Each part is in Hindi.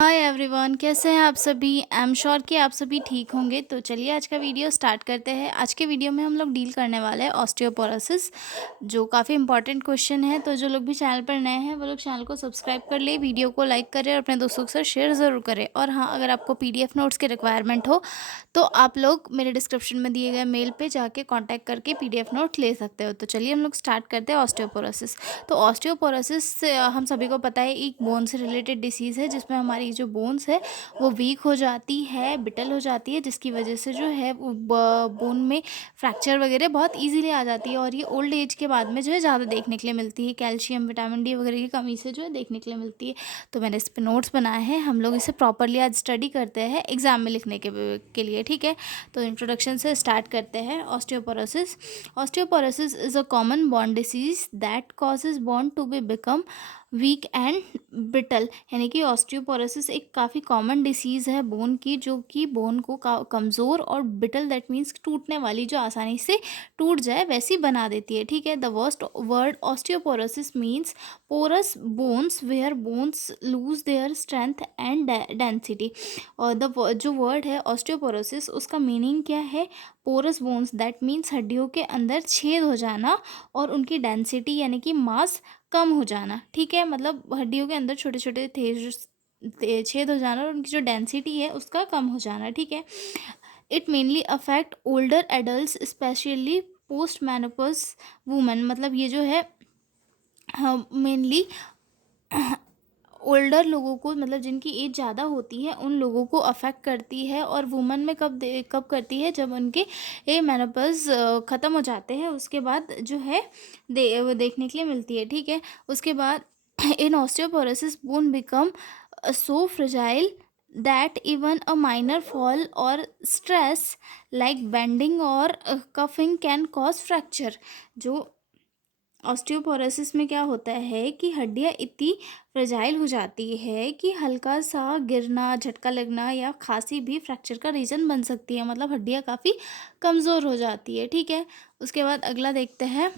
हाय एवरीवन, कैसे हैं आप सभी। आई एम श्योर कि आप सभी ठीक होंगे। तो चलिए आज का वीडियो स्टार्ट करते हैं। आज के वीडियो में हम लोग डील करने वाले हैं ऑस्टियोपोरोसिस, जो काफ़ी इंपॉर्टेंट क्वेश्चन है। तो जो लोग भी चैनल पर नए हैं वो लोग चैनल को सब्सक्राइब कर ले, वीडियो को लाइक करें और अपने दोस्तों के साथ शेयर ज़रूर करें। और हाँ, अगर आपको पीडीएफ नोट्स की रिक्वायरमेंट हो तो आप लोग मेरे डिस्क्रिप्शन में दिए गए मेल पे जाके कांटेक्ट करके पीडीएफ नोट ले सकते हो। तो चलिए हम लोग स्टार्ट करते हैं ऑस्टियोपोरोसिस। तो ऑस्टियोपोरोसिस से हम सभी को पता है एक बोन से रिलेटेड डिसीज़ है, जिसमें हमारी जो बोन्स है वो वीक हो जाती है, बिटल हो जाती है, जिसकी वजह से जो है वो बोन में फ्रैक्चर वगैरह बहुत इजीली आ जाती है। और ये ओल्ड एज के बाद में जो है ज़्यादा देखने के लिए मिलती है, कैल्शियम विटामिन डी वगैरह की कमी से जो है देखने के लिए मिलती है। तो मैंने इस पे नोट्स बनाए हैं, हम लोग इसे प्रॉपरली आज स्टडी करते हैं एग्जाम में लिखने के लिए। ठीक है, तो इंट्रोडक्शन से स्टार्ट करते हैं। Osteoporosis. Osteoporosis is a common bone disease that causes bone to be become weak and brittle. यानी कि ऑस्टियोपोरोसिस एक काफ़ी कॉमन डिसीज़ है बोन की, जो कि बोन को कमज़ोर और ब्रिटल दैट मीन्स टूटने वाली, जो आसानी से टूट जाए वैसी बना देती है। ठीक है, the worst word osteoporosis means porous bones where bones lose their strength and density. और जो वर्ड है ऑस्टियोपोरोसिस, उसका मीनिंग क्या है? पोरस बोन्स दैट मीन्स हड्डियों के अंदर छेद हो जाना और उनकी डेंसिटी यानी कि मास कम हो जाना। ठीक है, मतलब हड्डियों के अंदर छोटे छोटे छेद हो जाना और उनकी जो डेंसिटी है उसका कम हो जाना। ठीक है, it mainly affect older adult specially post menopause women. मतलब ये जो है मेनली ओल्डर लोगों को, मतलब जिनकी एज ज़्यादा होती है उन लोगों को अफेक्ट करती है। और वुमेन में कब करती है? जब उनके मेनोपॉज ख़त्म हो जाते हैं, उसके बाद जो है वो देखने के लिए मिलती है। ठीक है, उसके बाद in osteoporosis bone become so fragile that even a minor fall और स्ट्रेस लाइक बेंडिंग और कफिंग कैन कॉज फ्रैक्चर। जो ऑस्टियोपोरोसिस में क्या होता है कि हड्डियाँ इतनी फ्रेजाइल हो जाती है कि हल्का सा गिरना, झटका लगना या खांसी भी फ्रैक्चर का रीज़न बन सकती है। मतलब हड्डियाँ काफ़ी कमज़ोर हो जाती है। ठीक है, उसके बाद अगला देखते हैं।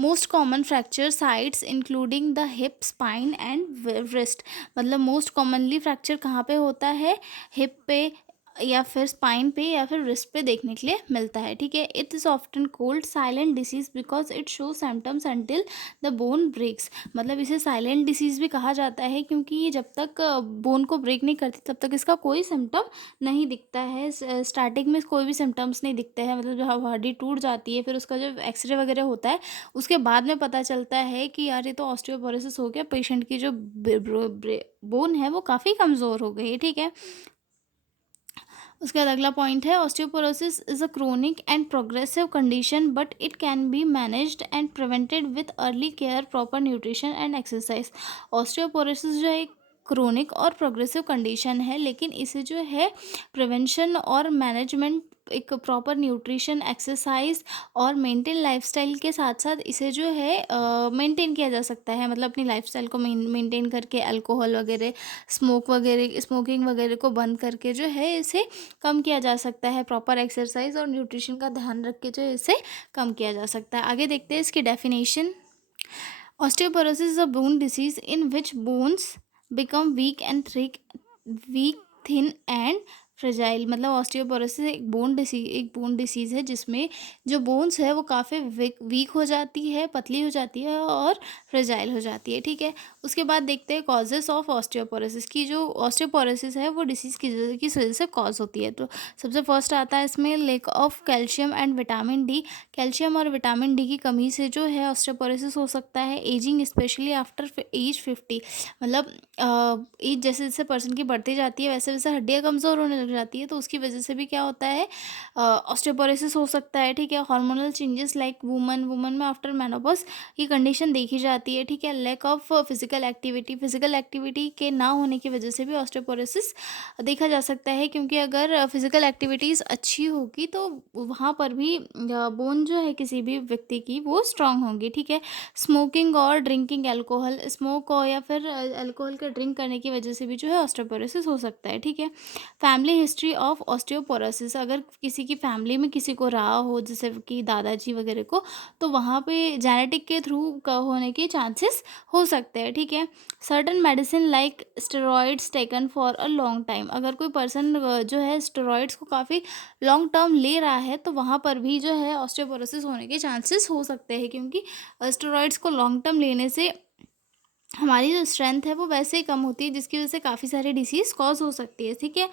Most common fracture sites including the hip, spine and wrist। मतलब मोस्ट कॉमनली फ्रैक्चर कहाँ पे होता है? हिप पे या फिर स्पाइन पे या फिर रिस्ट पे देखने के लिए मिलता है। ठीक है, it is often called silent disease because it show symptoms until the bone breaks. मतलब इसे साइलेंट डिसीज भी कहा जाता है क्योंकि ये जब तक बोन को ब्रेक नहीं करती तब तक इसका कोई सिम्टम नहीं दिखता है। स्टार्टिंग में कोई भी सिम्टम्स नहीं दिखते हैं। मतलब जब हड्डी टूट जाती है फिर उसका जो एक्सरे वगैरह होता है उसके बाद में पता चलता है कि यार ये तो ऑस्टियोपोरोसिस हो गया, पेशेंट की जो बोन है वो काफ़ी कमज़ोर हो गई है। ठीक है, उसके बाद अगला पॉइंट है, osteoporosis is a chronic and progressive condition but it can be managed and prevented with early care, proper nutrition and exercise. Osteoporosis जो एक क्रोनिक और प्रोग्रेसिव कंडीशन है, लेकिन इसे जो है प्रिवेंशन और मैनेजमेंट, एक प्रॉपर न्यूट्रिशन, एक्सरसाइज और मेंटेन लाइफस्टाइल के साथ साथ इसे जो है मेंटेन किया जा सकता है। मतलब अपनी लाइफस्टाइल को मेंटेन करके अल्कोहल वगैरह, स्मोकिंग वगैरह को बंद करके जो है इसे कम किया जा सकता है। प्रॉपर एक्सरसाइज और न्यूट्रिशन का ध्यान रख के जो है इसे कम किया जा सकता है। आगे देखते हैं इसकी definition. Osteoporosis is a bone disease in which bones become weak, thin and fragile. मतलब ऑस्टियोपोरोसिस एक बोन डिसीज है जिसमें जो बोन्स है वो काफ़ी वीक हो जाती है, पतली हो जाती है और फ्रेजाइल हो जाती है। ठीक है, उसके बाद देखते हैं कॉजेस ऑफ ऑस्टियोपोरोसिस की। जो ऑस्टियोपोरोसिस है वो डिसीज़ किस वजह से कॉज होती है। तो सबसे फर्स्ट आता है इसमें lack of calcium and vitamin D. Calcium और विटामिन डी की कमी से जो है ऑस्टियोपोरोसिस हो सकता है। Ageing especially after age 50। मतलब एज जैसे जैसे पर्सन की बढ़ती जाती है वैसे वैसे हड्डियाँ कमज़ोर होने लग जाती है, तो उसकी वजह से भी क्या होता है? ऑस्टियोपोरोसिस हो सकता है। ठीक है, हार्मोनल चेंजेस लाइक वुमन में आफ्टर मेनोपॉज ये कंडीशन देखी जाती है। ठीक है, लैक ऑफ फिजिकल एक्टिविटी के ना होने की वजह से भी ऑस्टियोपोरोसिस देखा जा सकता है, क्योंकि अगर फिजिकल एक्टिविटीज़ अच्छी होगी तो वहाँ पर भी बोन जो है किसी भी व्यक्ति की वो स्ट्रांग होंगी। ठीक है, स्मोकिंग और ड्रिंकिंग अल्कोहल, स्मोक और या फिर अल्कोहल का ड्रिंक करने की वजह से भी जो है ऑस्टियोपोरोसिस हो सकता है। ठीक है, फैमिली हिस्ट्री ऑफ ऑस्टियोपोरोसिस, अगर किसी की फैमिली में किसी को रहा हो जैसे कि दादाजी वगैरह को, तो वहाँ पे जेनेटिक के थ्रू होने के चांसेस हो सकते हैं, ठीक है। Certain medicine like steroids taken for a long time, अगर कोई पर्सन जो है स्टेरॉइड्स को काफ़ी लॉन्ग टर्म ले रहा है, तो वहाँ पर भी जो है ऑस्टियोपोरोसिस होने के चांसेस हो सकते हैं, क्योंकि स्टेरॉइड्स को लॉन्ग टर्म लेने से हमारी जो स्ट्रेंथ है वो वैसे ही कम होती है, जिसकी वजह से काफ़ी सारी डिसीज़ कॉज हो सकती है, ठीक है।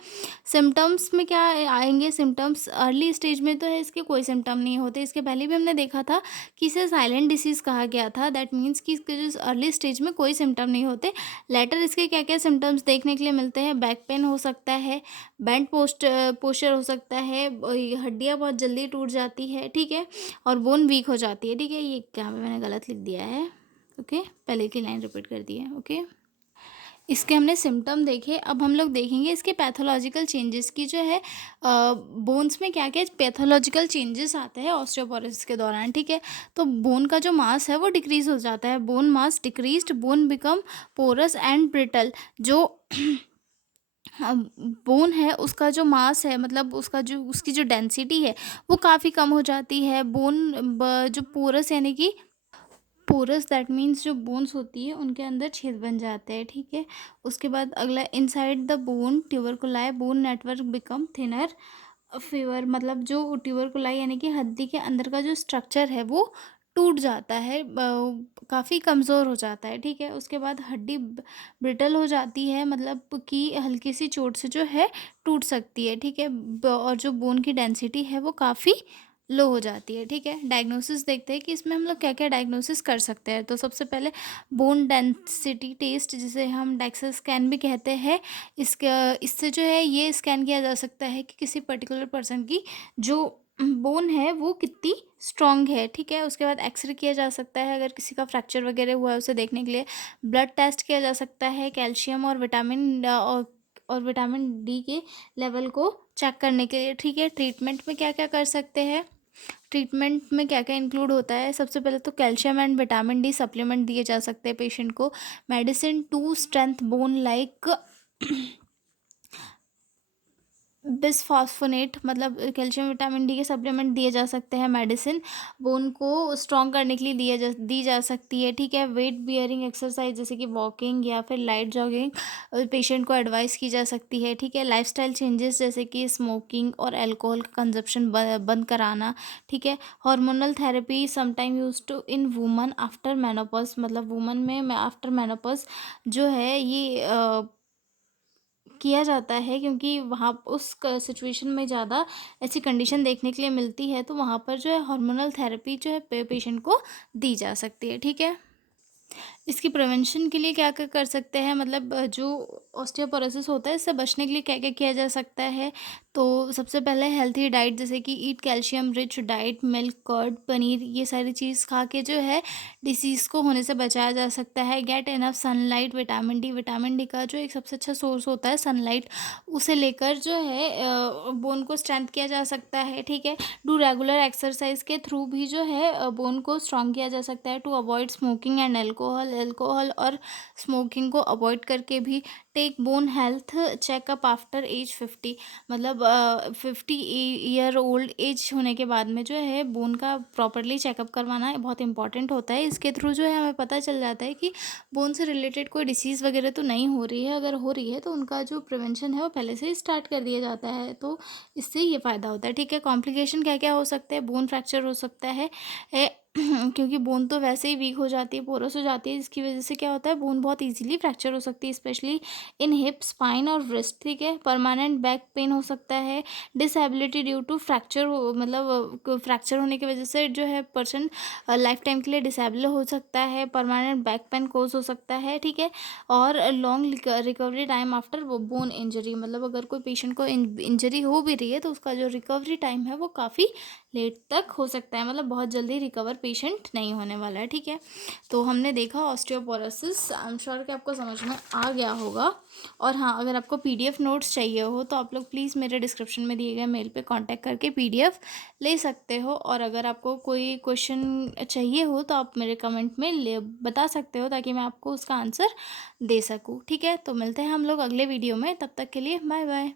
सिम्टम्स में क्या आएंगे, सिम्टम्स अर्ली स्टेज में तो है इसके कोई सिम्टम नहीं होते, इसके पहले भी हमने देखा था कि इसे साइलेंट डिसीज़ कहा गया था, दैट मीन्स कि इसके जो अर्ली स्टेज में कोई सिम्टम नहीं होते। लेटर इसके क्या क्या सिम्टम्स देखने के लिए मिलते हैं, बैक पेन हो सकता है, बेंट पोस्चर हो सकता है, हड्डियाँ बहुत जल्दी टूट जाती है, ठीक है, और बोन वीक हो जाती है, ठीक है। ये क्या मैंने गलत लिख दिया है, ओके, पहले की लाइन रिपीट कर दी है, ओके। इसके हमने सिम्टम देखे, अब हम लोग देखेंगे इसके पैथोलॉजिकल चेंजेस की जो है, बोन्स में क्या क्या पैथोलॉजिकल चेंजेस आते हैं ऑस्टियोपोरोसिस के दौरान, ठीक है। तो बोन का जो मास है वो डिक्रीज हो जाता है, bone mass decreased, bone become porous and brittle. जो बोन है उसका जो मास है, मतलब उसका जो उसकी जो डेंसिटी है वो काफ़ी कम हो जाती है। जो पोरस यानी कि पोरस दैट मीन्स जो बोन्स होती है उनके अंदर छेद बन जाते हैं, ठीक है। उसके बाद अगला, inside the bone trabeculae bone network become thinner, fever, मतलब जो ट्यूबरकुलाई यानी कि हड्डी के अंदर का जो स्ट्रक्चर है वो टूट जाता है, काफ़ी कमज़ोर हो जाता है, ठीक है। उसके बाद हड्डी ब्रिटल हो जाती है, मतलब कि हल्की सी चोट से जो है टूट सकती है, ठीक है। और जो बोन की डेंसिटी है वो काफ़ी लो हो जाती है, ठीक है। डायग्नोसिस देखते हैं कि इसमें हम लोग क्या क्या डायग्नोसिस कर सकते हैं। तो सबसे पहले बोन डेंसिटी टेस्ट, जिसे हम डेक्सा स्कैन भी कहते हैं, इससे जो है ये स्कैन किया जा सकता है कि किसी पर्टिकुलर पर्सन की जो बोन है वो कितनी स्ट्रांग है, ठीक है। उसके बाद एक्सरे किया जा सकता है, अगर किसी का फ्रैक्चर वगैरह हुआ है उसे देखने के लिए। ब्लड टेस्ट किया जा सकता है, कैल्शियम और विटामिन डी के लेवल को चेक करने के लिए, ठीक है। ट्रीटमेंट में क्या क्या कर सकते हैं, ट्रीटमेंट में क्या क्या इंक्लूड होता है, सबसे पहले तो calcium and vitamin D supplement दिए जा सकते हैं पेशेंट को। Medicine to strength bone like bisphosphonate, मतलब कैल्शियम विटामिन डी के सप्लीमेंट दिए जा सकते हैं। मेडिसिन बोन को स्ट्रॉन्ग करने के लिए दी जा सकती है, ठीक है। वेट बियरिंग एक्सरसाइज जैसे कि वॉकिंग या फिर लाइट जॉगिंग पेशेंट को एडवाइस की जा सकती है, ठीक है। लाइफस्टाइल चेंजेस जैसे कि स्मोकिंग और अल्कोहल का कंजप्शन बंद कराना, ठीक है। Hormonal therapy sometime use to in woman after menopause, मतलब वुमन में आफ्टर मेनोपॉज जो है ये किया जाता है, क्योंकि वहाँ उस सिचुएशन में ज़्यादा ऐसी कंडीशन देखने के लिए मिलती है, तो वहाँ पर जो है हार्मोनल थेरेपी जो है पेशेंट को दी जा सकती है, ठीक है। इसकी प्रिवेंशन के लिए क्या-क्या कर सकते हैं, मतलब जो ऑस्टियोपोरोसिस होता है इससे बचने के लिए क्या-क्या किया जा सकता है। तो सबसे पहले हेल्थी डाइट जैसे कि eat calcium rich diet, milk, curd, paneer, ये सारी चीज़ खा के जो है डिसीज़ को होने से बचाया जा सकता है। Get enough sunlight, vitamin D का जो एक सबसे अच्छा सोर्स होता है सनलाइट, उसे लेकर जो है बोन को स्ट्रेंथ किया जा सकता है, ठीक है। डू रेगुलर एक्सरसाइज के थ्रू भी जो है बोन को स्ट्रॉन्ग किया जा सकता है। To avoid smoking and alcohol और स्मोकिंग को अवॉइड करके भी take bone health checkup after age 50, मतलब 50 ईयर ओल्ड एज होने के बाद में जो है बोन का प्रॉपरली चेकअप करवाना बहुत इंपॉर्टेंट होता है। इसके थ्रू जो है हमें पता चल जाता है कि बोन से रिलेटेड कोई डिसीज़ वगैरह तो नहीं हो रही है, अगर हो रही है तो उनका जो प्रिवेंशन है वो पहले से ही स्टार्ट कर दिया जाता है, तो इससे ये फ़ायदा होता है, ठीक है। कॉम्प्लिकेशन क्या क्या हो सकते हैं, बोन फ्रैक्चर हो सकता है, ए, क्योंकि बोन तो वैसे ही वीक हो जाती है, पोरस हो जाती है, जिसकी वजह से क्या होता है बोन बहुत इजीली फ्रैक्चर हो सकती है, स्पेशली इन हिप, स्पाइन और रिस्ट, ठीक है। परमानेंट बैक पेन हो सकता है, डिसेबिलिटी ड्यू टू फ्रैक्चर हो, मतलब फ्रैक्चर होने की वजह से जो है पर्सन लाइफ टाइम के लिए डिसेबल हो सकता है, परमानेंट बैक पेन कोज हो सकता है, ठीक है। और लॉन्ग रिकवरी टाइम आफ्टर वो बोन इंजरी, मतलब अगर कोई पेशेंट को इंजरी हो भी रही है तो उसका जो रिकवरी टाइम है वो काफ़ी लेट तक हो सकता है, मतलब बहुत जल्दी रिकवर पेशेंट नहीं होने वाला है, ठीक है। तो हमने देखा ऑस्टियोपोरोसिस, आई एम श्योर कि आपको समझ में आ गया होगा। और हाँ, अगर आपको पीडीएफ नोट्स चाहिए हो तो आप लोग प्लीज़ मेरे डिस्क्रिप्शन में दिए गए मेल पे कांटेक्ट करके पीडीएफ ले सकते हो, और अगर आपको कोई क्वेश्चन चाहिए हो तो आप मेरे कमेंट में बता सकते हो, ताकि मैं आपको उसका आंसर दे सकूँ, ठीक है। तो मिलते हैं हम लोग अगले वीडियो में, तब तक के लिए बाय बाय।